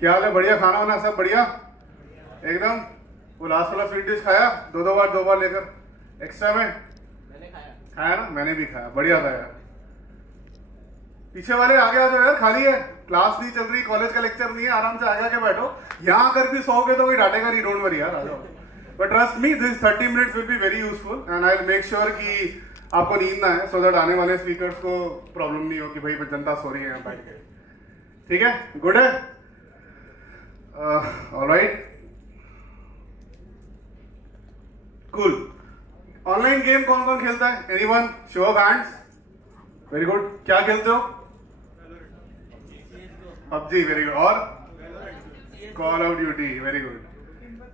क्या हाल है? बढ़िया? खाना वाना सब बढ़िया एकदम? वो लास्ट वाला स्वीट डिश खाया? दो बार लेकर एक्स्ट्रा में? मैंने खाया ना? मैंने भी खाया, बढ़िया था यार। पीछे वाले आगे आ जाओ यार, खाली है, क्लास नहीं चल रही, कॉलेज का लेक्चर नहीं है, आराम से आगे आके बैठो। यहाँ अगर भी सोओगे तो कोई डांटेगा नहीं, डोंट वरी यार, आ जाओ। But trust me, this 30 minutes will be very useful and I will make sure कि आपको नींद ना है, सो दैट आने वाले स्पीकर्स को प्रॉब्लम नहीं हो कि भाई जनता सो रही है यहाँ बैठ के। ठीक है? गुड है? Alright, cool. ऑनलाइन गेम कौन कौन खेलता है? Anyone? Show of hands. Very good. क्या खेलते हो? PUBG, very good. और call of duty, very good.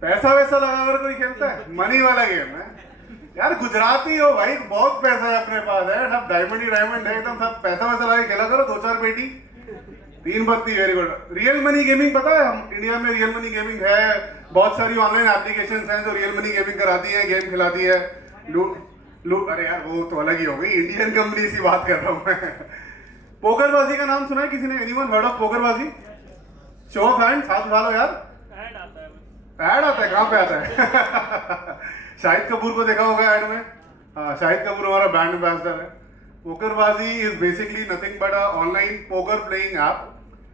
पैसा वैसा लगाकर कोई खेलता है? मनी वाला गेम है यार, गुजराती हो भाई, बहुत पैसा है अपने पास है, सब डायमंड ही डायमंड है एकदम, सब पैसा वैसा लगा खेला करो, 2-4 पेटी 3 बत्ती। Very good. Real money gaming पता है? हम इंडिया में रियल मनी गेमिंग है, बहुत सारी ऑनलाइन एप्लीकेशंस हैं जो रियल मनी गेमिंग कराती है, गेम खिलाती है। लूट, अरे यार वो तो अलग ही हो गई, इंडियन कंपनी की बात कर रहा हूं मैं। पोकरबाजी का नाम सुना है किसी ने? Anyone heard of पोकरबाजी? Show of hands, हाथ उठा लो यार। ऐड आता है? कहां पे आता है? शाहिद कपूर को देखा होगा ऐड में। हाँ, शाहिद कपूर हमारा ब्रांड एम्बेसडर है। Pokerbaazi is basically nothing but a online poker playing app,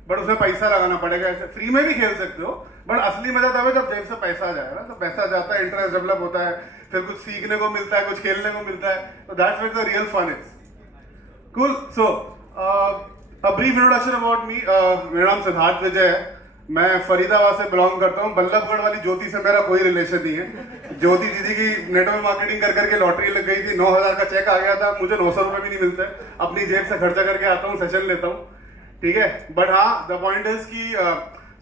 but उसमें पैसा लगाना पड़ेगा। ऐसे फ्री में भी खेल सकते हो, बट असली मजा तब है जब जेब से पैसा जाएगा, तो पैसा जाता है, इंटरेस्ट डेवलप होता है, फिर कुछ सीखने को मिलता है, कुछ खेलने को मिलता है, तो that's where the real fun is. Cool. So a brief introduction about me. मेरा नाम सिद्धार्थ विजय है, मैं फरीदाबाद से बिलोंग करता हूँ। बल्लभगढ़ वाली ज्योति से मेरा कोई रिलेशन नहीं है। ज्योति दीदी की नेटवर्क मार्केटिंग कर करके लॉटरी लग गई थी, 9,000 का चेक आ गया था, मुझे 900 रुपए भी नहीं मिलते, अपनी जेब से खर्चा करके आता हूँ, सेशन लेता हूँ। ठीक है? बट हाँ, द पॉइंट इज की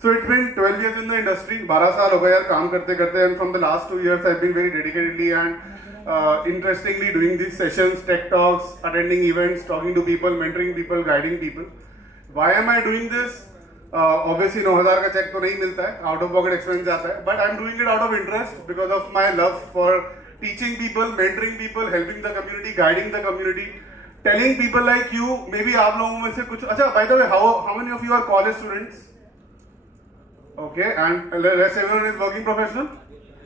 so it's been 12 years in the industry, 12 साल हो गए यार काम करते करते, and from the last 2 years I been very dedicatedly and interestingly doing this sessions, tech talks, attending events, talking to people, mentoring people, guiding people. Why am I doing this? Obviously 9,000 का check तो नहीं मिलता है, out of pocket expense जाता है, but I am doing it out of interest because of my love for teaching people, mentoring people, helping the community, guiding the community, telling people like you. Maybe आप लोगों में से कुछ, अच्छा by the way, how many of you are college students? Okay, and let's everyone is working professional?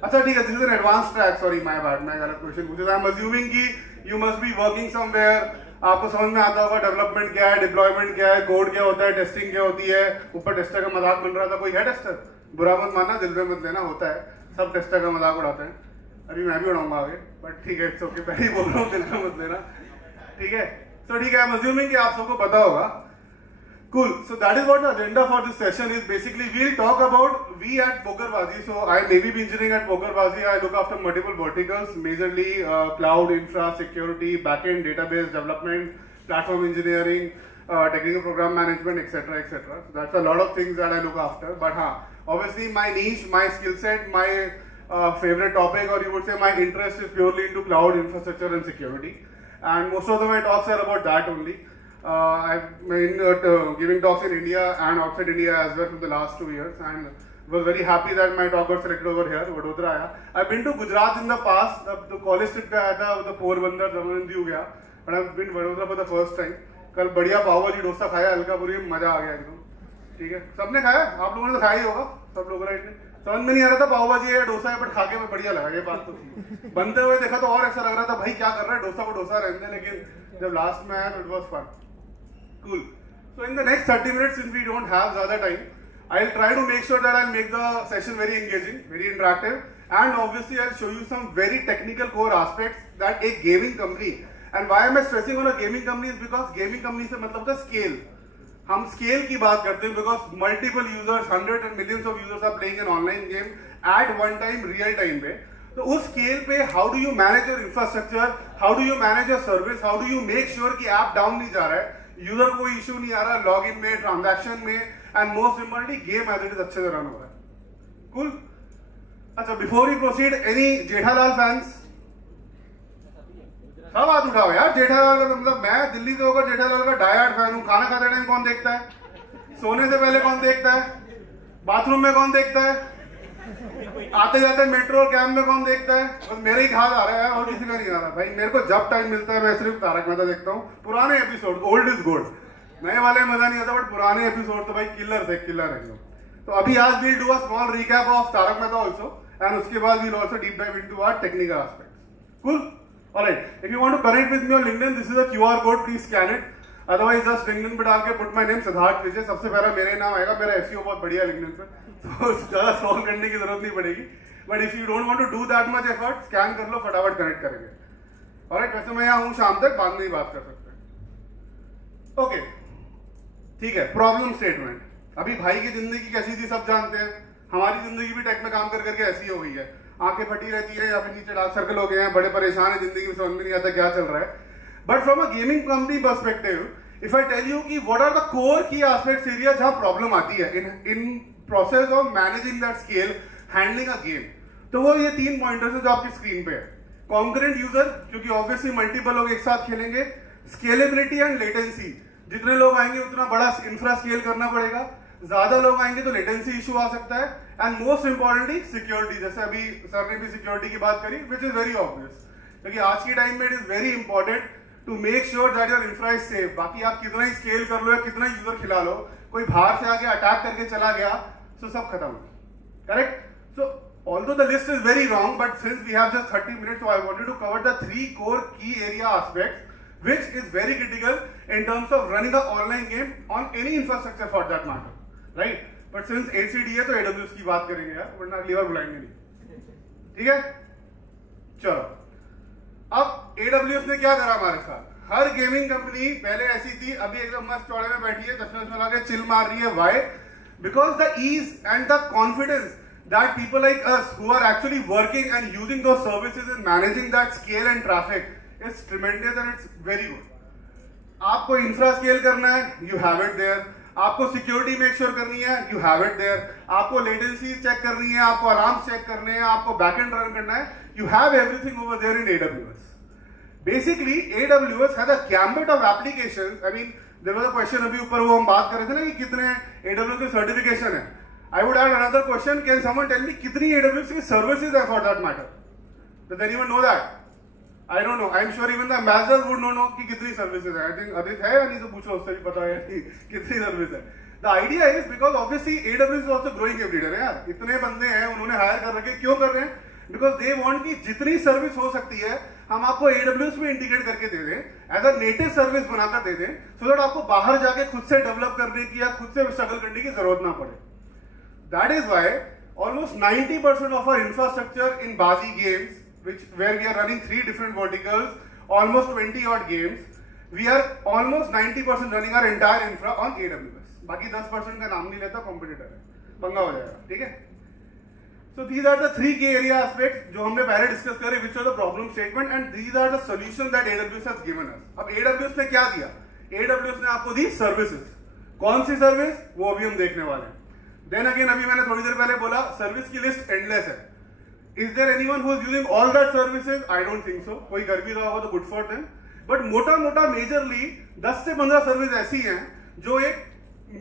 अच्छा ठीक है, this is an advance track, sorry my bad, मैं गलत क्वेश्चन पूछा। आई एम अज्यूमिंग कि you must be working somewhere, आपको समझ में आता होगा डेवलपमेंट क्या है, डिप्लॉयमेंट क्या है, कोड क्या होता है, टेस्टिंग क्या होती है। ऊपर टेस्टर का मजाक बन रहा था, कोई है टेस्टर? बुरा मत मानना, दिल पे मत लेना, होता है, सब टेस्टर का मजाक उड़ाते हैं, अभी मैं भी उड़ाऊंगा आगे, बट ठीक है, इट्स ओके, पहले ही बोल रहा हूँ, दिल पे मत लेना। ठीक है? तो ठीक है, आई एम अज्यूमिंग कि आप सबको पता होगा। Cool. So that is what the agenda for this session is. Basically, we'll talk about we at Pokerbazi. So I may be engineering at Pokerbazi. I look after multiple verticals, majorly cloud, infra, security, backend, database development, platform engineering, technical program management, etc., etc. So that's a lot of things that I look after. But obviously my niche, my skill set, my favorite topic, or you would say my interest is purely into cloud infrastructure and security. And most of my talks are about that only. I've been giving talks in India and outside India as well for the last 2 years, and was very happy that my talk got selected over here, Vadodara आया। I've been to Gujarat in the past, the college trip पे आया था, the Porbandar, जमनंदीव गया, but I've been Vadodara for the first time। कल बढ़िया पाव भाजी डोसा खाया, अलकापुरी में मजा आ गया एकदम। ठीक है? सबने खाया? आप लोगों ने तो खाया ही होगा, सब लोग राइट ने। समझ में नहीं आ रहा था पाव भाजी है डोसा है, बट खा के मैं बढ़िया लगा, ये बात तो थी। बनते हुए देखा तो और ऐसा लग रहा था, भाई क्या कर रहा है, डोसा को डोसा रहने, लेकिन जब लास्ट में आया तो it was fun. Cool. So in the next 30 minutes, since we don't have ज़्यादा time, I'll try to make sure that I'll make the session very engaging, very interactive, and obviously I'll show you some very technical core aspects that a gaming company, and why am I stressing on a gaming company is because gaming company से मतलब था scale. हम scale की बात करते हैं because multiple users, hundreds and millions of users are playing an online game at one time, real time पे. तो उस स्केल पे how do you manage your infrastructure, how do you manage your service, how do you make sure कि app down नहीं जा रहा है, user को कोई इश्यू नहीं आ रहा लॉग इन में, ट्रांजैक्शन में, and most importantly game as it is अच्छे से रन हो रहा है। कूल। अच्छा, before we proceed, any Jethalal fans? सब हाथ उठाओ यार। जेठालाल का मतलब, मैं दिल्ली से होकर जेठालाल का डायहार्ड फैन हूँ। खाना खाते टाइम कौन देखता है? सोने से पहले कौन देखता है? बाथरूम में कौन देखता है? आते जाते मेट्रो और कैब में कौन देखता है? बस मेरे ही खास आ रहा है और किसी का नहीं आ रहा। भाई मेरे को जब टाइम मिलता है मैं सिर्फ तारक मेहता देखता हूँ। पुराने एपिसोड, ओल्ड इज गुड, नए वाले मजा नहीं आता, बट पुराने एपिसोड तो भाई किलर थे, किलर एकदम। तो अभी आज we'll do a small recap of Tarak Mehta also, and उसके बाद we'll also deep dive into our technical aspects. Cool? Alright. If you want to connect with me on LinkedIn, this is a QR code. Please scan it. Otherwise, just LinkedIn पे डाल के put my name Siddharth विजय. सबसे पहला मेरा नाम आएगा. मेरा SEO बहुत बढ़िया LinkedIn पे, तो ज़्यादा scroll करने की जरूरत नहीं पड़ेगी. But if you don't want to do that much effort, scan कर लो, फटाफट connect करेंगे. Alright. वैसे मैं यहाँ हूँ शाम तक, बाद में ही बात कर सकते हैं. Okay. ठीक है. Problem statement. अभी भाई की जिंदगी कैसी थी सब जानते हैं. हमारी जिंदगी भी टेक में काम कर करके ऐसी हो गई है. आंखें फटी रहती है या फिर नीचे डार्क सर्कल हो गए हैं, बड़े परेशान है जिंदगी में, समझ में नहीं आता क्या चल रहा है. But from a gaming company perspective, if I tell you कि what are the core key aspects area जहां प्रॉब्लम आती है in process of managing that scale, handling a game, तो वो ये 3 पॉइंटर्स है जो आपकी स्क्रीन पे है. कॉन्करेंट यूजर, क्योंकि ऑब्वियसली मल्टीपल लोग एक साथ खेलेंगे. स्केलेबिलिटी एंड लेटेंसी, जितने लोग आएंगे उतना बड़ा इंफ्रा स्केल करना पड़ेगा. ज्यादा लोग आएंगे तो लेटेंसी इशू आ सकता है. एंड मोस्ट इंपॉर्टेंटली सिक्योरिटी, जैसे अभी सर ने भी सिक्योरिटी की बात करी, विच इज वेरी ऑब्वियस, क्योंकि आज की टाइम में it is very important to make sure that your infra is safe. बाकी आप कितना ही स्केल कर लो या कितना यूजर खिला लो, कोई बाहर से आके अटैक करके चला गया तो सब खत्म. Correct? So although the list is very long, but since we have just 30 minutes, so I wanted to cover the 3 core key area aspects, which is very critical in terms of running an online game on any infrastructure for that matter, right? But since ACD है तो AWS की बात करेंगे यार, वरना अगली बार बुलाएंगे नहीं. ठीक है, चलो. अब AWS ने क्या करा हमारे साथ? हर गेमिंग कंपनी पहले ऐसी थी, अभी एकदम मस्त चौड़े में बैठी है, चश्मे लगा के चिल मार रही है. Why? Because the ease and the confidence that people like us who are actually working and using those services and managing that scale and traffic is tremendous and it's very good. आपको infra scale करना है, you have it there. आपको security make sure करनी है, you have it there. आपको latency check करनी है, आपको अलार्म्स चेक करने हैं, आपको बैकएंड रन करना है, you have everything over there in AWS. Basically AWS has a gambit of applications. I mean there was a question अभी ऊपर वो हम बात कर रहे थे ना कि कितने AWS के सर्टिफिकेशन है. I would have another question, can someone tell me कितनी AWS की सर्विसेज है for that matter? Does anyone know that? I don't know. I'm sure even the ambassadors would not know कि कितनी services है. I think Aditya है या नहीं तो पूछो, उससे भी पता है कि कितनी सर्विस है. The idea is because obviously AWS is also growing every day यार. इतने बंदे हैं, उन्होंने हायर कर रखे. क्यों कर रहे हैं? Because they want कि जितनी सर्विस हो सकती है हम आपको AWS में इंटीग्रेट करके दे दें, एज अ नेटिव सर्विस बनाकर दे दें, सो दैट आपको बाहर जाके खुद से डेवलप करने की या खुद से स्ट्रगल करने की जरूरत ना पड़े. That is why almost 90% of our infrastructure in Bazi games, where we are running 3 different verticals, almost 20 odd games, we are almost 90% running our entire infra on AWS. बाकी 10% का नाम नहीं लेता, कॉम्पिटिटर है, पंगा हो जाएगा. ठीक है? So these are the 3 key area aspects जो हमने पहले डिस्कस करे, which are the problem statement and these are the solutions that AWS has given us. अब AWS ने क्या दिया? AWS ने आपको दी सर्विसेज. कौन सी सर्विस, वो अभी हम देखने वाले हैं. Then again, अभी मैंने थोड़ी देर पहले बोला सर्विस की लिस्ट एंडलेस है. Is there anyone who is using all that services? I don't think so. कोई कर भी रहा होगा तो good for them. But मोटा मोटा मेजरली 10 से 15 सर्विस ऐसी हैं जो एक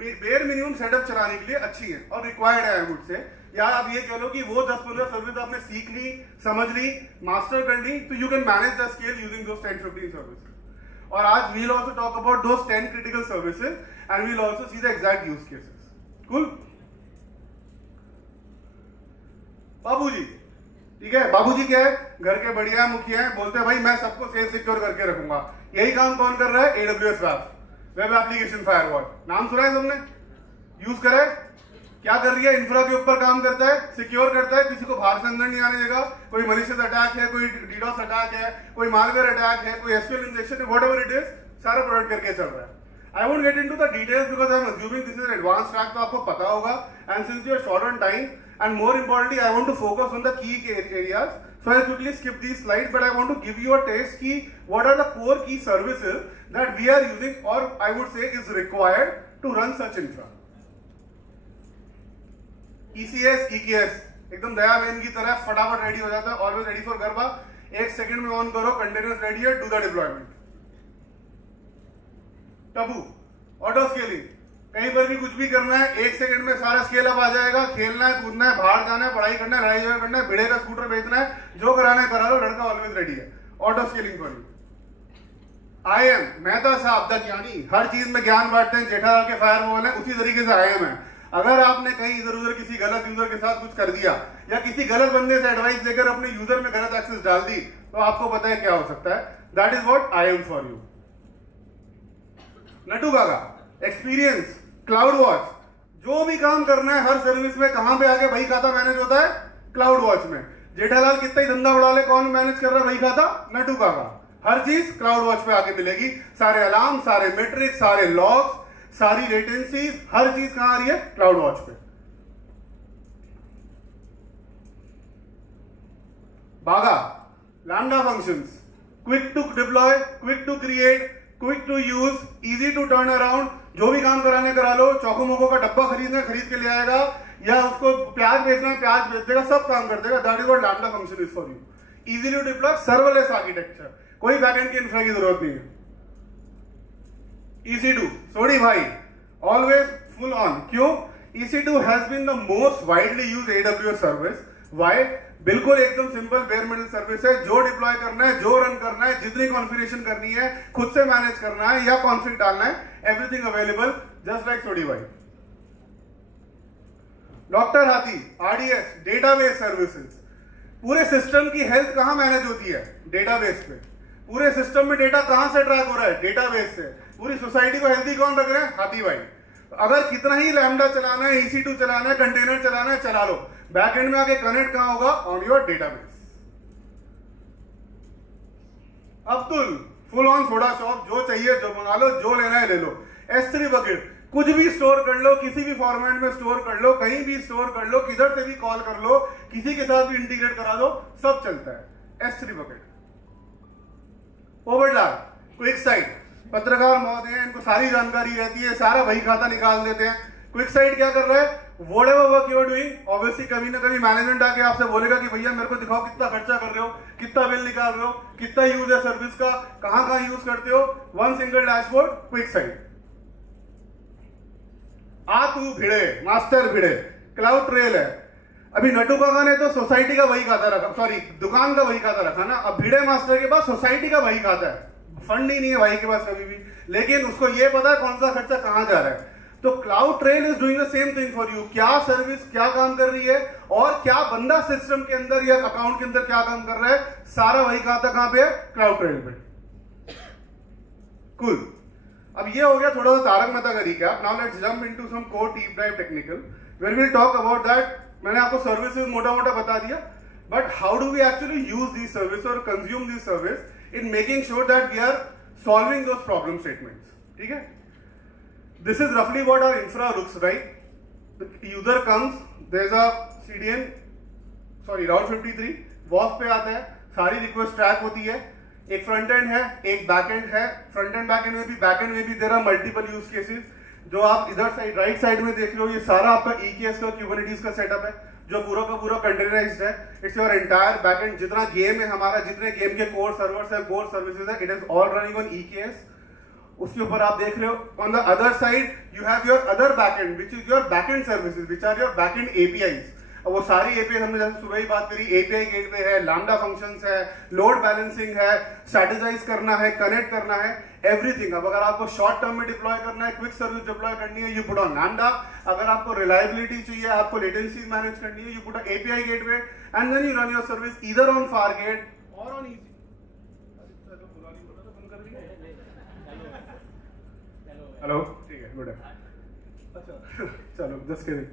बेयर मिनिमम सेटअप चलाने के लिए अच्छी हैं और रिक्वायर्ड है मुझसे. यार आप ये कह लो कि वो 10-15 सर्विस आपने सीख ली, समझ ली, मास्टर कर ली, तो you can manage the scale using those 10-15 services. और आज we'll also talk about those 10 critical services and we'll also see the exact use cases. Cool? बाबूजी, ठीक है, बाबूजी क्या है? घर के बढ़िया मुखिया है, बोलते हैं भाई मैं सबको सेफ सिक्योर करके रखूंगा. यही काम कौन कर रहा है? AWS web application firewall. नाम सुना है तुमने? यूज करा है? क्या कर रही है? इंफ्रा के ऊपर काम करता है, सिक्योर करता है, किसी को बाहर से अंदर नहीं आने देगा. कोई मलिशियस अटैक है, कोई डीडोस अटैक है, कोई मालवेयर अटैक है, कोई SQL इंजेक्शन है, व्हाटएवर इट इज, सारा प्रोडक्ट करके चल रहा है. I won't get into the details because I'm assuming this is an advanced track, तो आपको पता होगा. And since you are short on time, and more importantly, I want to focus on the key areas. So I'll quickly skip these slides, but I want to give you a taste key. What are the core key services that we are using, or I would say is required to run such infra? ECS, EKS, एकदम दया बहन की तरह फटाफट ready हो जाता है. Always ready for garba. 1 second में on करो, कंटेनर्स रेडी है, do the deployment. Tabu, auto scaling, कहीं पर भी कुछ भी करना है 1 सेकंड में सारा स्केल अप आ जाएगा. खेलना है, कूदना है, बाहर जाना है, पढ़ाई करना है, लड़ाई झगड़ा करना है, भिड़े का स्कूटर बेचना है, जो कराना है करा लो, लड़का ऑलवेज रेडी है. Auto scaling for you. IAM, Mehta साहब द ज्ञानी, हर चीज में ज्ञान बांटते हैं. जेठालाल के फायरवॉल है, उसी तरीके से IAM है. अगर आपने कहीं इधर उधर साथ कुछ कर दिया या किसी गलत बंदे से एडवाइस लेकर अपने यूजर में गलत एक्सेस डाल दी, तो आपको पता है क्या हो सकता है। That is what I M for you. Natu काका, एक्सपीरियंस, क्लाउड वॉच, जो भी काम करना है हर सर्विस में कहां पे आके वही खाता मैनेज होता है? क्लाउड वॉच में। जेठालाल कितना ही धंधा उड़ा ले, कौन मैनेज कर रहा है वही खाता? नटू काका। हर चीज क्लाउड वॉच पे आके मिलेगी, सारे अलार्म, सारे मेट्रिक्स, सारे लॉग्स, सारी लेटेंसीज, हर चीज कहां आ रही है? क्लाउड वॉच पे। बागा, lambda functions, quick to deploy, quick to create, quick to use, easy to turn around. जो भी काम कराने करा लो, चौको मोको का डब्बा खरीदना खरीद के ले आएगा, या उसको प्याज बेचना है प्याज बेच देगा, सब काम कर देगा। That is what lambda function is for you. Easily to deploy, serverless architecture, कोई बैकएंड की इंफ्रा की जरूरत नहीं है। EC2, सोडी भाई, ऑलवेज फुल ऑन। क्यों? EC2 has been the most widely used AWS service. Why? बिल्कुल एकदम सिंपल बेयर मेटल सर्विस है। जो डिप्लॉय करना है, जो रन करना है, जितनी कॉन्फ़िगरेशन करनी है, खुद से मैनेज करना है या कॉन्फ़िग डालना है, एवरीथिंग अवेलेबल जस्ट लाइक सोडी भाई। डॉक्टर हाथी, RDS, डेटाबेस सर्विसेज। पूरे सिस्टम की हेल्थ कहां मैनेज होती है? डेटाबेस पे। पूरे सिस्टम में डेटा कहां से ट्रैक हो रहा है? डेटाबेस से। पूरी सोसाइटी को हेल्थी कौन रख रहे हैं? हाथी भाई। अगर कितना ही लैम्डा चलाना है, EC2 चलाना है, कंटेनर चलाना है, चला लो। बैकएंड में आके कनेक्ट कहां होगा? On your database. Abdul, full on soda shop, जो चाहिए जो मंगा लो, जो लेना है ले लो। S3 बकेट, कुछ भी स्टोर कर लो, किसी भी फॉर्मेट में स्टोर कर लो, कहीं भी स्टोर कर लो, किधर से भी कॉल कर लो, किसी के साथ भी इंटीग्रेट करा दो, सब चलता है। S3 bucket. Overlap, quick site, पत्रकार महोदय हैं, इनको सारी जानकारी रहती है, सारा वही खाता निकाल देते हैं। क्विक साइट क्या कर रहा है? Whatever work you are doing, obviously कभी ना कभी मैनेजमेंट आके आपसे बोलेगा कि भैया मेरे को दिखाओ कितना खर्चा कर रहे हो, कितना बिल निकाल रहे हो, कितना यूज है सर्विस का, कहां कहां यूज करते हो। One single dashboard, quick site. तू भिड़े, मास्टर भिड़े, क्लाउड ट्रेल है। अभी नटू काका ने तो सोसाइटी का वही खाता रखा, सॉरी दुकान का वही खाता रखा ना। अब भिड़े मास्टर के पास सोसाइटी का वही खाता है, फंड ही नहीं है भाई के पास कभी भी, लेकिन उसको ये पता है कौन सा खर्चा कहां जा रहा है। तो cloud trail is doing the same thing for you. क्या सर्विस क्या काम कर रही है और क्या बंदा सिस्टम के अंदर या अकाउंट के अंदर क्या काम कर रहा है, सारा वही खाता कहां पे है? क्लाउड ट्रेल पे। कूल। अब ये हो गया थोड़ा सा तारक मेहता का recap. Now let's jump into some core deep dive technical where we will talk about that. मैंने आपको सर्विसेज मोटा मोटा बता दिया, but how do we actually use this service और consume this service in making sure that we are solving those problem statements. ठीक है, this is रफली what our infra looks right. The user comes, there is a CDN, sorry route 53 वॉफ पे आता है, सारी request track होती है। एक फ्रंट एंड है, एक बैक एंड है। फ्रंट एंड बैक एंड में भी there are multiple use cases. जो आप इधर साइड राइट साइड में देख रहे हो, ये सारा आपका EKS का क्यूबरनेटिस का सेटअप है, जो पूरा का पूरा कंटेनराइज्ड है। It's your entire back end. जितना गेम है हमारा, जितने गेम के कोर सर्वर्स है, कोर सर्विसेज है, it is all running on EKS। उसके ऊपर आप देख रहे हो on the other side you have your other backend which is your backend services which are your backend APIs। अब वो सारी APIs हमने जैसे सुबह ही बात करी, API गेटवे है, लैम्डा फंक्शंस है, लोड बैलेंसिंग है, स्ट्रेटेजाइज करना है, कनेक्ट करना है, एवरीथिंग। अब अगर आपको शॉर्ट टर्म में डिप्लॉय करना है, क्विक सर्विस डिप्लॉय करनी है, यू पुट ऑन लैम्डा। अगर आपको रिलायबिलिटी चाहिए, आपको लेटेंसी मैनेज करनी है, you put on API gateway and then you run your service either on Fargate और ऑन EC। हेलो, ठीक है, गुड है। अच्छा चलो, just kidding.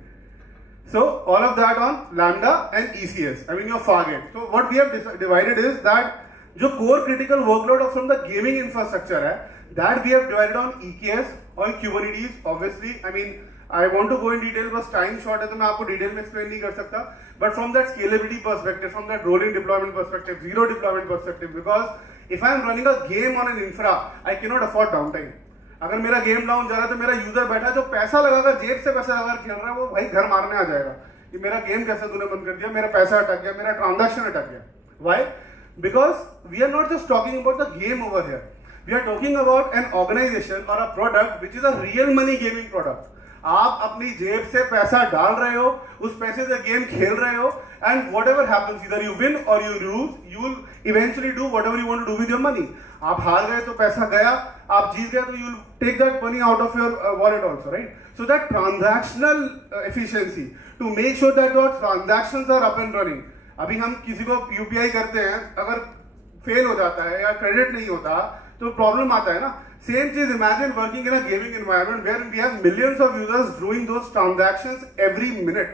So all of that on Lambda and ECS, I mean your Fargate. So what we have divided is that जो core critical workload of from the gaming infrastructure है, that we have divided on EKS और Kubernetes. Obviously, I mean I want to go in detail, बस time short है तो मैं आपको detail में explain नहीं कर सकता. But from that scalability perspective, from that rolling deployment perspective, zero deployment perspective, because if I am running a game on an infra, I cannot afford downtime. अगर मेरा गेम डाउन जा रहा है तो मेरा यूजर बैठा जो पैसा लगाकर, जेब से पैसा लगाकर खेल रहा है, वो भाई घर मारने आ जाएगा कि मेरा गेम कैसे तूने बंद कर दिया, मेरा पैसा अटक गया, मेरा ट्रांजैक्शन अटक गया। Why? Because we are not just talking about the game over here, we are talking about an organisation और a product which is a real money gaming product. आप अपनी जेब से पैसा डाल रहे हो, उस पैसे से गेम खेल रहे हो, एंड वट एवर हैपन्स, इधर यू विन और you lose, you will eventually do whatever you want to do with your money. आप हार गए तो पैसा गया, आप जीत गए तो you take that money out of your wallet also, right? So that transactional efficiency to make sure that your transactions are up and running. अभी हम किसी को यूपीआई करते हैं, अगर फेल हो जाता है या क्रेडिट नहीं होता तो प्रॉब्लम आता है ना. सेम चीज, imagine working in a gaming environment where we have millions of users doing those transactions every minute,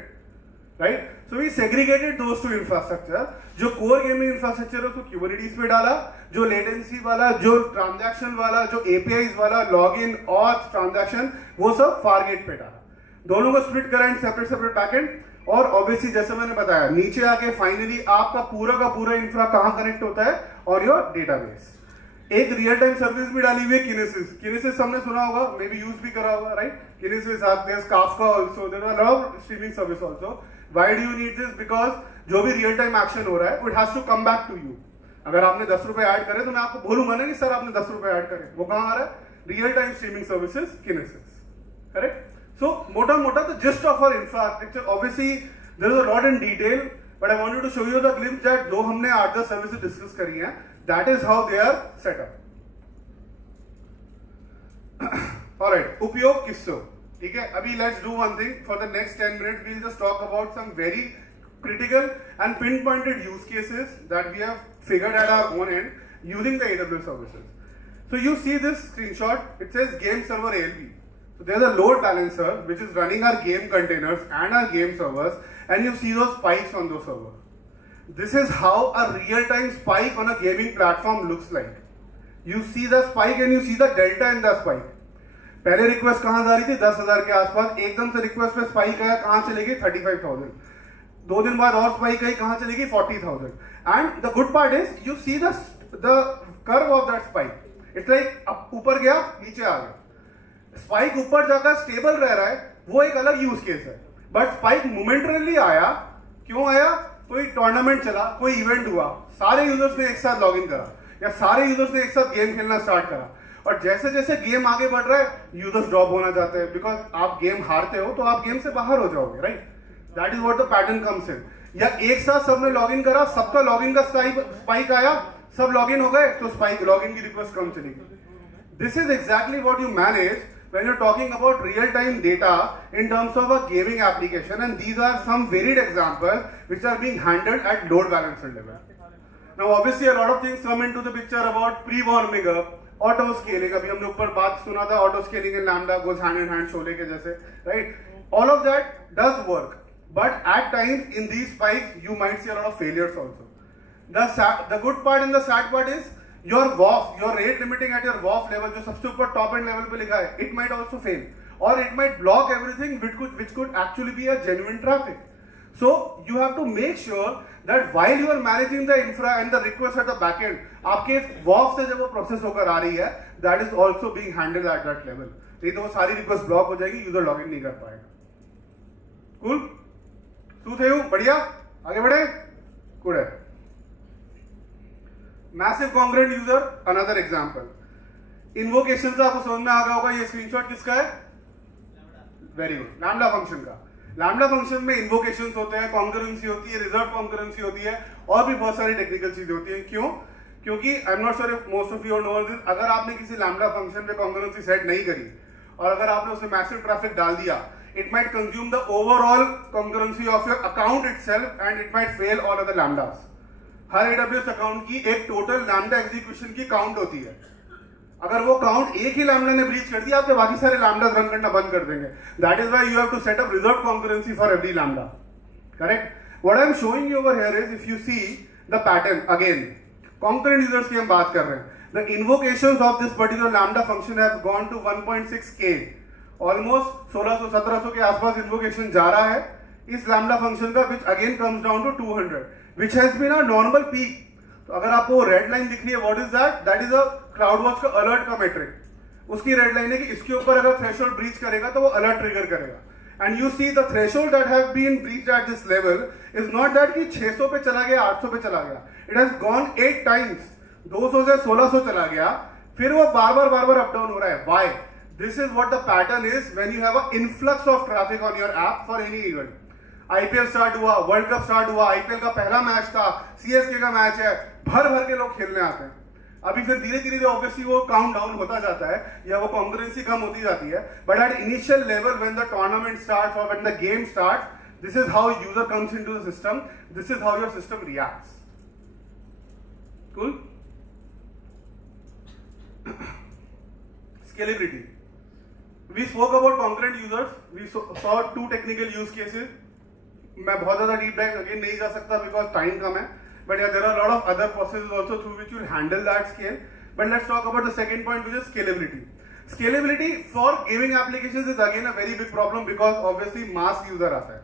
right? So we segregated those two infrastructure. जो कोर गेमिंग इंफ्रास्ट्रक्चर है उसको क्यूबरनेटिस पे डाला, जो लेटेंसी वाला, जो ट्रांजैक्शन वाला, जो एपीआईज वाला, लॉगिन और ट्रांजैक्शन, वो सब फारगेट पे डाला. दोनों को स्प्लिट करा इन सेपरेट सेपरेट बैकएंड. और ऑब्वियसली जैसे मैंने बताया, नीचे आके फाइनली आपका पूरा का पूरा इंफ्रा कहां कनेक्ट होता है? और योर डेटाबेस. एक रियल टाइम सर्विस भी डाली हुई है, किनेसिस. किनेसिस हमने सुना होगा, मे बी यूज भी करा होगा, right? Kinesis, there Kafka also, there are lot of streaming service also. Why do you need this? Because जो भी रियल टाइम एक्शन हो रहा है it has to come back to you. अगर आपने 10 रुपए ऐड करे तो मैं आपको बोलूंगा ना कि सर आपने 10 रुपए ऐड करे. वो कहां आ रहा है? Real time streaming services, Kinesis, correct? So, mota the gist of our infrastructure. Obviously, there is a lot in detail, but I wanted to show you the glimpse that जो हमने 8-10 services discuss करी हैं, that is how they are set up. Alright, उपयोग किससे? ठीक है, अभी let's do one thing. For the next 10 minutes, we'll just talk about some very critical and pinpointed use cases that we have figured at our own end using the AWS services. So you see this screenshot. It says Game Server ALB. So there's a load balancer which is running our game containers and our game servers, and you see those spikes on those servers. This is how a real-time spike on a gaming platform looks like. You see the spike and you see the delta in the spike. पहले request कहां जा रही थी? 10,000 के आसपास. एकदम से request पे स्पाइक आया, कहां चली गई? 35,000. 2 दिन बाद और स्पाइक आई, कहां चली गई? 40,000. And the good part is you see the curve of that spike. It's like ऊपर गया, नीचे आ गया. स्पाइक ऊपर जाकर स्टेबल रह रहा है, वो एक अलग यूज केस है. बट स्पाइक मोमेंटरली आया. क्यों आया? कोई टूर्नामेंट चला, कोई इवेंट हुआ, सारे यूजर्स ने एक साथ लॉग इन करा, या सारे यूजर्स ने एक साथ गेम खेलना स्टार्ट करा. और जैसे जैसे गेम आगे बढ़ रहा है, यूजर्स ड्रॉप होना चाहते हैं. बिकॉज आप गेम हारते हो तो आप गेम से बाहर हो जाओगे, right? That is what the pattern comes in. या एक साथ सबने लॉग इन करा, सबका लॉग इन का स्पाइक आया, सब लॉग इन हो गए, तो स्पाइक लॉग इन की रिक्वेस्ट कम चलेगी. This is exactly what you manage when you're talking about real-time data in terms of a gaming application, and these are some varied examples which are being handled at load balancer level. Now obviously a lot of things come into the picture about pre-warming up, auto scaling. अभी हमने ऊपर बात सुना था, auto scaling in Lambda goes hand in hand Sholay के जैसे, right? All of that does work, but at times in these spikes you might see a lot of failures also. The good part and the sad part is your WAF, your rate limiting at your WAF level, जो सबसे ऊपर top end level पे लिखा है, it might also fail, or it might block everything which could actually be a genuine traffic. So you have to make sure that while you are managing the infra and the request at the back end, आपके WAF से जब वो process होकर आ रही है, that is also being handled at that level. नहीं तो वो सारी रिक्वेस्ट ब्लॉक हो जाएगी, यूजर लॉग इन नहीं कर पाएगा. कूल? तू थे बढ़िया? आगे बढ़े? गुड है. Massive congruent user, another example. Invocation से आपको समझ में आ गया होगा, ये स्क्रीनशॉट किसका है? वेरी गुड, लैम्बडा फंक्शन का. लैम्बडा फंक्शन में इन्वोकेशंस होते हैं, कॉन्करेंसी होती है, रिजर्व कॉन्करेंसी होती है, और भी बहुत सारी टेक्निकल चीजें होती हैं. क्यों? क्योंकि I am not sure if most of you know this, अगर आपने किसी लैम्बडा फंक्शन पे कॉन्करेंसी सेट नहीं करी और अगर आपने उसमें मैसिव ट्रैफिक डाल दिया, it might consume the overall concurrency of your account itself and it might fail all other lambdas. हर AWS अकाउंट की एक टोटल लैम्बडा एग्जीक्यूशन की काउंट होती है. अगर वो काउंट एक ही लैम्बडा ने ब्रीच कर दिया, आपके बाकी सारे लैम्बडास रन करना बंद कर देंगे. That is why you have to set up reserve concurrency for every lambda. Correct? What I am showing you over here is, if you see the pattern, again concurrent users की हम बात कर रहे हैं. The invocations of this particular lambda function have gone to 1.6K. Almost 1600-1700 के आसपास invocation जा रहा है इस लैम्बडा फंक्शन का, which again comes down to 200, which has been a normal peak. तो अगर आपको रेड लाइन दिख रही है, what is that? That is a CloudWatch का अलर्ट का मेट्रिक. उसकी रेड लाइन है कि इसके ऊपर अगर थ्रेशोल्ड ब्रीच करेगा तो वो अलर्ट ट्रिगर करेगा. And you see the threshold that have been breached at this level is not that कि 600 पे चला गया, 800 पे चला गया. It has gone 8 times. 200 से 1600 चला गया, फिर वो बार बार अप डाउन हो रहा है. Why? This is what the pattern is when you have a influx of traffic on your app for any event. IPL start हुआ, वर्ल्ड कप स्टार्ट हुआ, आईपीएल का पहला मैच था, सीएसके का मैच है, भर भर के लोग खेलने आते हैं. अभी फिर धीरे धीरे ऑब्वियसली वो काउंट डाउन होता जाता है या वो कॉन्ग्रुएंसी कम होती जाती है, but at initial level when the tournament starts और when the game starts, this is how user comes into the system, this is how your system reacts. Cool? Scalability. We spoke about concurrent users, we saw two technical use cases. मैं बहुत ज़्यादा deep dive again नहीं जा सकता because time कम है, but yeah, there are a lot of other processes also through which you will handle that scale. But let's talk about the second point, which is scalability. Scalability for gaming applications is again a very big problem because obviously mass user आता है.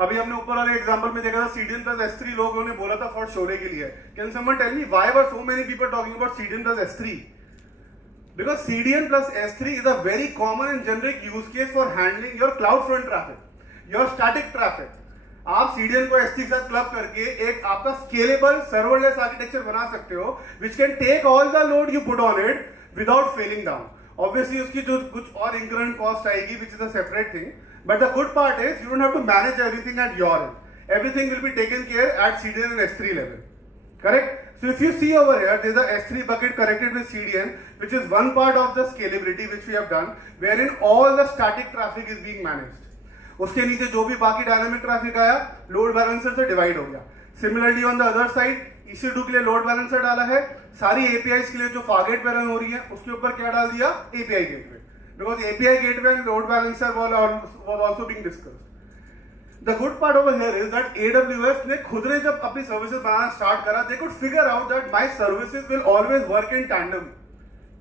अभी हमने ऊपर वाले example में देखा था CDN plus S3 लोगों ने बोला था फॉर शोरे के लिए. Can someone tell me why were so many people talking about CDN plus S3? Because CDN plus S3 is a very common and generic use case for handling your cloud front traffic, your static traffic. आप CDN को S3 के साथ club करके एक आपका scalable serverless architecture बना सकते हो which can take all the load you put on it without failing down. Obviously उसकी जो कुछ और incurrent cost आएगी which is a separate thing, but the good part is you don't have to manage everything at your end. Everything will be taken care at CDN and S3 level. Correct? So if you see over here, there is a S3 bucket connected with CDN, which is one part of the scalability which we have done, wherein all the static traffic is being managed. उसके नीचे जो भी बाकी dynamic traffic आया load balancer से divide हो गया. Similarly on the other side EC2 के लिए लोड बैलेंसर डाला है, सारी APIs के लिए जो फारगेट पे रन हो रही है उसके ऊपर क्या डाल दिया, API gateway, because API gateway and load balancer was also being discussed. The good part over here is that AWS ने खुद ने जब अपनी सर्विसेज बनाना स्टार्ट करा, they could figure out that my services will always work in tandem,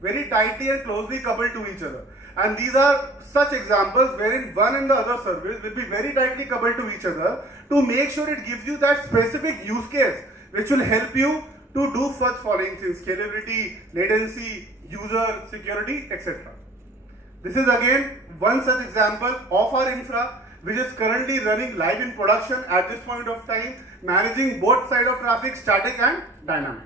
very tightly and closely coupled to each other. And these are such examples wherein one and the other service will be very tightly coupled to each other to make sure it gives you that specific use case which will help you to do such following things: scalability, latency, user security, etc. This is again one such example of our infra which is currently running live in production at this point of time, managing both side of traffic, static and dynamic.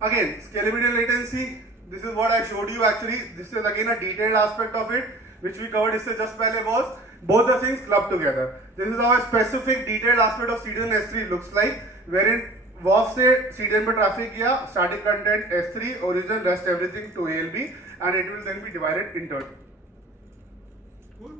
Again, scalability and latency, this is what I showed you actually. This is again a detailed aspect of it, which we covered just pehle was. Both the things clubbed together. This is how a specific detailed aspect of CDN S3 looks like, wherein WAF से CDN पे traffic किया, static content S3, origin, rest everything to ALB, and it will then be divided in turn. Cool.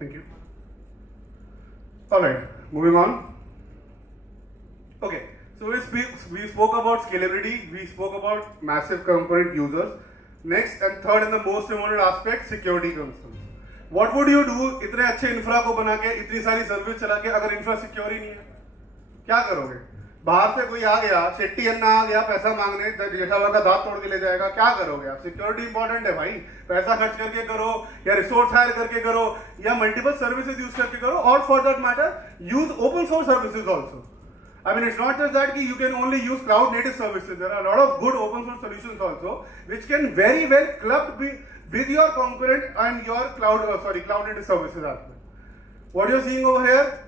Thank you. All right, moving on. Okay, so we spoke about scalability, we spoke about massive component users. Next and third and the most important aspect, security concerns. What would you do इतने अच्छे infra को बना के, इतनी सारी service चला के, अगर इंफ्रा सिक्योर ही नहीं है? क्या करोगे? बाहर से कोई आ गया, शेट्टी अन्ना आ गया पैसा मांगने, जेठालाल का दांत तोड़ के ले जाएगा, क्या करोगे आप? सिक्योरिटी इंपॉर्टेंट है भाई, पैसा खर्च करके करो या रिसोर्स हायर करके करो या मल्टीपल सर्विसेज यूज करके करो, और for that matter use open source services also. I mean, it's not just that you can only use cloud native services. There are a lot of good open source solutions also, which can very well club with your concurrent and your cloud native services as well. What you're seeing over here,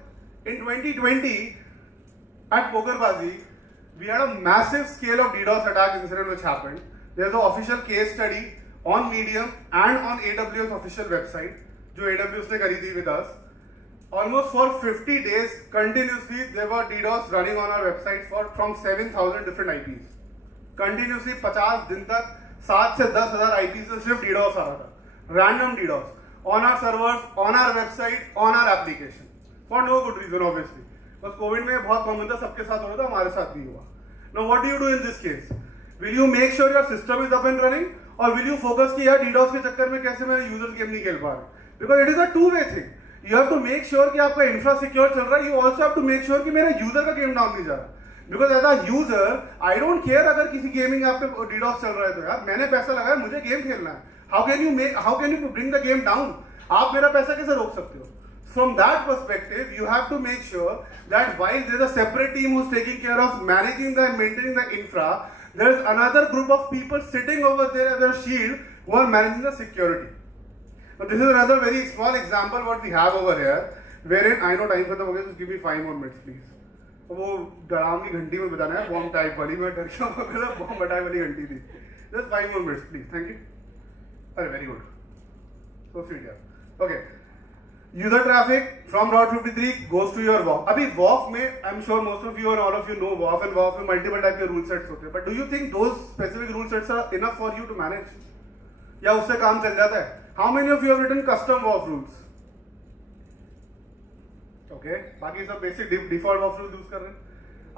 in 2020, at Pokerbazi, we had a massive scale of DDoS attack incident which happened. There's an official case study on Medium and on AWS official website, जो AWS ने करी थी with us. Almost for 50 days continuously there were DDoS running on our website from 7,000 different IPs. Continuously 50 दिन तक 7 से 10,000 IPs से सिर्फ DDoS आ रहा था. Random DDoS on our servers, on our website, on our application. For no good reason obviously. बस Covid में बहुत कॉमन था, सबके साथ हो रहा था, हमारे साथ भी हुआ. Now what do you do in this case? Will you make sure your system is up and running, or will you focus कि यार DDoS के चक्कर में कैसे मेरे यूजर्स गेम नहीं खेल पा रहे? Because it is a two-way thing. You have to make sure कि आपका इंफ्रा सिक्योर चल रहा है. You also have to make sure कि मेरा यूजर का गेम डाउन नहीं जा रहा. Because as a user, I don't care अगर किसी गेमिंग ऐप पे DDoS चल रहा है तो यार मैंने पैसा लगाया, मुझे गेम खेलना है. How can you bring the game down? आप मेरा पैसा कैसे रोक सकते हो? From that perspective, you have to make sure that while there is a separate team who's taking care of managing and maintaining the infra, there is another group of people sitting over there as a shield who are managing the security. Now this is another very small example what we have over here, wherein I know time खत्म हो गया, so give me 5 more minutes please. वो डरावनी घंटी में बताना है, bomb type वाली, मैं डर गया, बॉम्ब टाइप वाली घंटी थी. Just 5 more minutes, please. Thank you. Oh, very good. So sweet, yeah. Okay. User traffic from Route 53 goes to your WAF. अभी WAF में, I'm sure most of you and all of you know WAF, and WAF में multiple type के rule sets होते हैं. But do you think those specific rule sets are enough for you to manage? या उससे काम चल जाता है? How many of you have written custom WAF rules? Okay. बाकी सब basic default WAF rules use कर रहे हैं.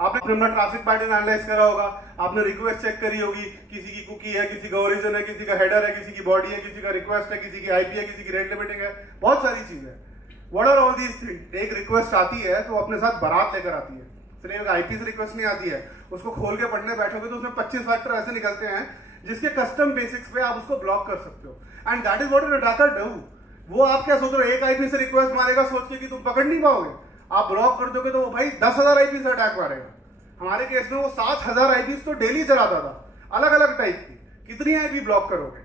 आपने अपना ट्रैफिक पैटर्न एनालाइज करा होगा, आपने रिक्वेस्ट चेक करी होगी, किसी की कुकी है, किसी का ओरिजिन है, किसी का हेडर है, किसी की बॉडी है, किसी का रिक्वेस्ट है, किसी की आईपी है, किसी की रेट लिमिटिंग है, बहुत सारी चीजें हैं. What are all these things? एक रिक्वेस्ट आती है तो अपने साथ बारात लेकर आती है. इसलिए आईपी से रिक्वेस्ट नहीं आती है, उसको खोल के पढ़ने बैठोगे तो उसमें 25 फैक्टर ऐसे निकलते हैं जिसके कस्टम बेसिक्स पे आप उसको ब्लॉक कर सकते हो. And that is what an attacker do. वो आप क्या सोच रहे हो, एक आईपी से रिक्वेस्ट मारेगा सोच के कि तुम पकड़ नहीं पाओगे. आप ब्लॉक कर दोगे तो वो भाई 10,000 आईपी से अटैक मारेगा. हमारे केस में वो 7,000 आईपी तो डेली चलाता था, अलग अलग टाइप की. कितनी आईपी ब्लॉक करोगे,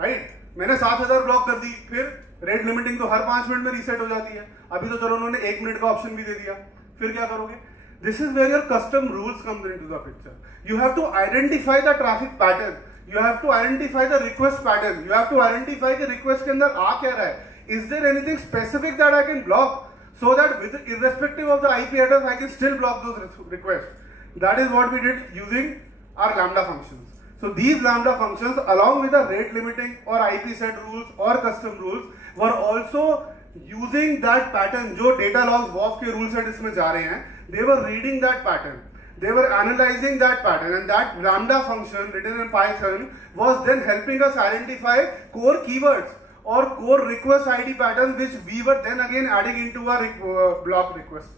राइट? मैंने 7,000 ब्लॉक कर दी, फिर रेट लिमिटिंग तो हर 5 मिनट में रीसेट हो जाती है. अभी तो चलो उन्होंने 1 मिनट का ऑप्शन भी दे दिया, फिर क्या करोगे? This is where your custom rules comes into the picture. You have to identify the traffic pattern, you have to identify the request pattern, you have to identify कि रिक्वेस्ट के अंदर आ क्या रहा है. Is there anything specific that I can block, so that with irrespective of the IP address I can still block those requests. That is what we did using our Lambda functions. So these Lambda functions along with the rate limiting or IP set rules or custom rules were also using that pattern. जो data logs WAF के rule set इसमें जा रहे हैं, they were reading that pattern, they were analyzing that pattern, and that Lambda function written in Python was then helping us identify core keywords or core request ID patterns which we were then again adding into our block request.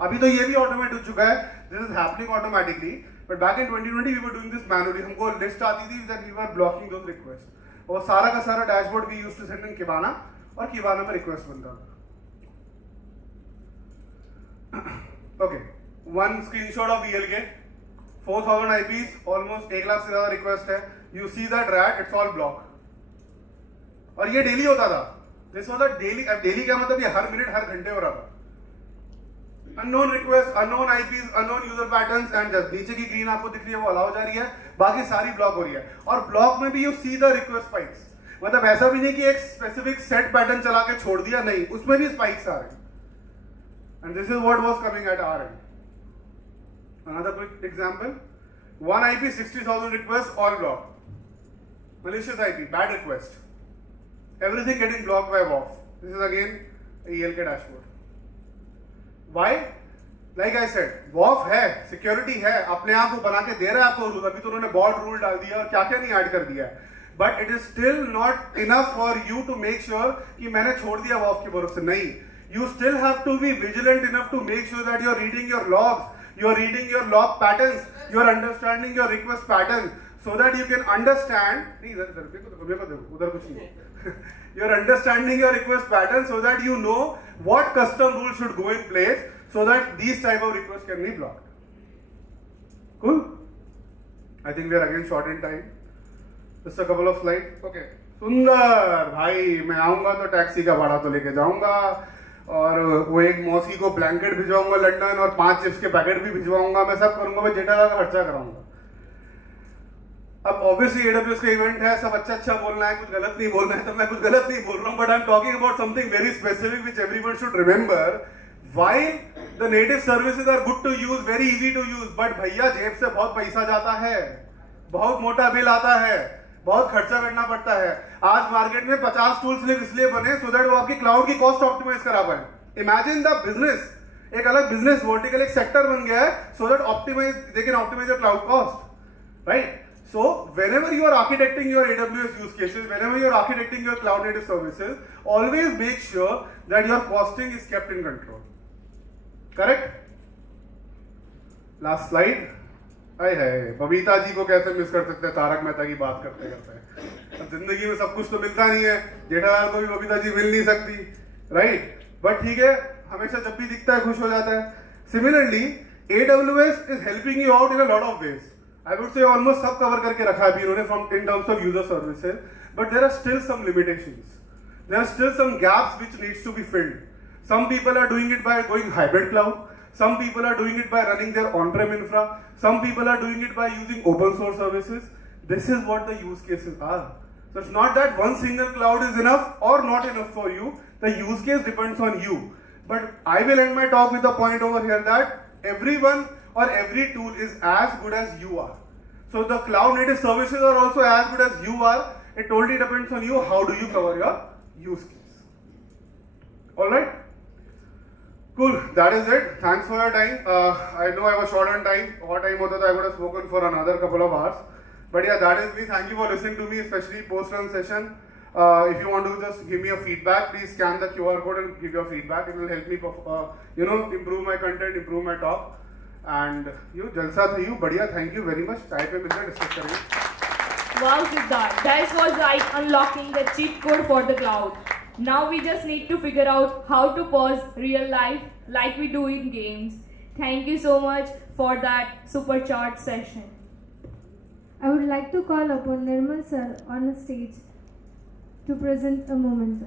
अभी तो ये भी automate हो चुका है, this is happening automatically, but back in 2020 we were doing this manually. हमको list आती थी that we were blocking those requests, और सारा का सारा dashboard we used to send in Kibana, और Kibana में रिक्वेस्ट बनता था. Okay, one screenshot of ELK, 4,000 IPs, almost 1 lakh से ज्यादा रिक्वेस्ट है. You see that rat, it's all blocked. और ये डेली होता था. This was a daily. अब डेली क्या मतलब, ये हर मिनट हर घंटे हो रहा था. Unknown request, unknown IPs, unknown user patterns, and just नीचे की ग्रीन आपको दिख रही है वो अलाउ जा रही है, बाकी सारी ब्लॉक हो रही है. और ब्लॉक में भी you see the request spikes. मतलब ऐसा भी नहीं कि एक स्पेसिफिक सेट पैटर्न चला के छोड़ दिया, नहीं, उसमें भी स्पाइक्स आ रहे हैं. And this is what was coming at our and. Another quick example, one IP 60,000 request, all block. malicious IP, bad request, everything getting blocked by WAF. This is again a ELK dashboard. Why? Like I said, WAF है, security है, अपने आप को बना के दे रहा है आपको रूल. अभी तो उन्होंने बॉट रूल डाल दिया और क्या क्या नहीं ऐड कर दिया है. But it is still not enough for you to make sure कि मैंने छोड़ दिया WAF के भरोसे. नहीं, you still have to be vigilant enough to make sure that you're reading your logs, you're reading your log patterns, you're understanding your request pattern, so that you can understand. उधर कुछ नहीं. You're understanding your request pattern so that you know what custom rules should go in place so that these type of requests can be blocked. Cool? I think we are again short in time. Just a couple of slides. Okay. सुंदर भाई, मैं आऊंगा तो taxi का भाड़ा तो लेके जाऊंगा, और वो एक मौसी को ब्लैंकेट भिजवाऊंगा लंदन, और 5 चिप्स के पैकेट भी भिजवाऊंगा. मैं सब करूंगा, मैं जेठालाल का खर्चा कराऊंगा. अब ऑब्वियसली AWS का इवेंट है, सब अच्छा अच्छा बोलना है, कुछ गलत नहीं बोलना है, तो मैं कुछ गलत नहीं बोल रहा हूं. But I am talking about something very specific which everyone should remember. While the native services are good to use, very easy to use, but भैया जेब से बहुत पैसा जाता है, बहुत मोटा बिल आता है, बहुत खर्चा करना पड़ता है. आज मार्केट में 50 टूल्स इसलिए बने सो दैट वो आपकी क्लाउड की कॉस्ट ऑप्टिमाइज करा पाए. इमेजिन द बिजनेस, एक अलग बिजनेस वर्टिकल, एक सेक्टर बन गया है so that optimize, they can optimize your cloud cost, right? So whenever you are architecting your AWS use cases, whenever you are architecting your cloud native services, always make sure that your costing is kept in control. Correct? Last slide. आए है, बबीता जी को कैसे miss कर सकते हैं तारक मेहता की बात करते करते. जिंदगी में सब कुछ तो मिलता नहीं है, जेठालाल को भी बबीता जी मिल नहीं सकती, राइट? बट ठीक है, हमेशा जब भी दिखता है खुश हो जाता है. Similarly, AWS is helping you out in a lot of ways. I would say almost सब कवर करके रखा है इन्होंने from in terms of user services, but there are still some limitations. There are still some gaps which needs to be filled. Some people are doing it by going hybrid cloud. Some people are doing it by running their on-prem infra. Some people are doing it by using open source services. This is what the use cases are. So it's not that one single cloud is enough or not enough for you. The use case depends on you. But I will end my talk with the point over here that everyone or every tool is as good as you are. So the cloud native services are also as good as you are. It totally depends on you. How do you cover your use case? Alright? Cool. That is it. Thanks for your time. I know I was short on time. What time was I would have spoken for another couple of hours. But yeah, that is me. Thank you for listening to me, especially post-run session. If you want to just give me a feedback, please scan the QR code and give your feedback. It will help me, improve my content, improve my talk. And you, jalsa tha you, badhiya. Thank you very much. Chai pe milke discuss karenge. Wow, Siddharth, that was like unlocking the cheat code for the cloud. Now we just need to figure out how to pause real life like we do in games. Thank you so much for that supercharged session. I would like to call upon Nirmal sir on the stage to present a moment, sir.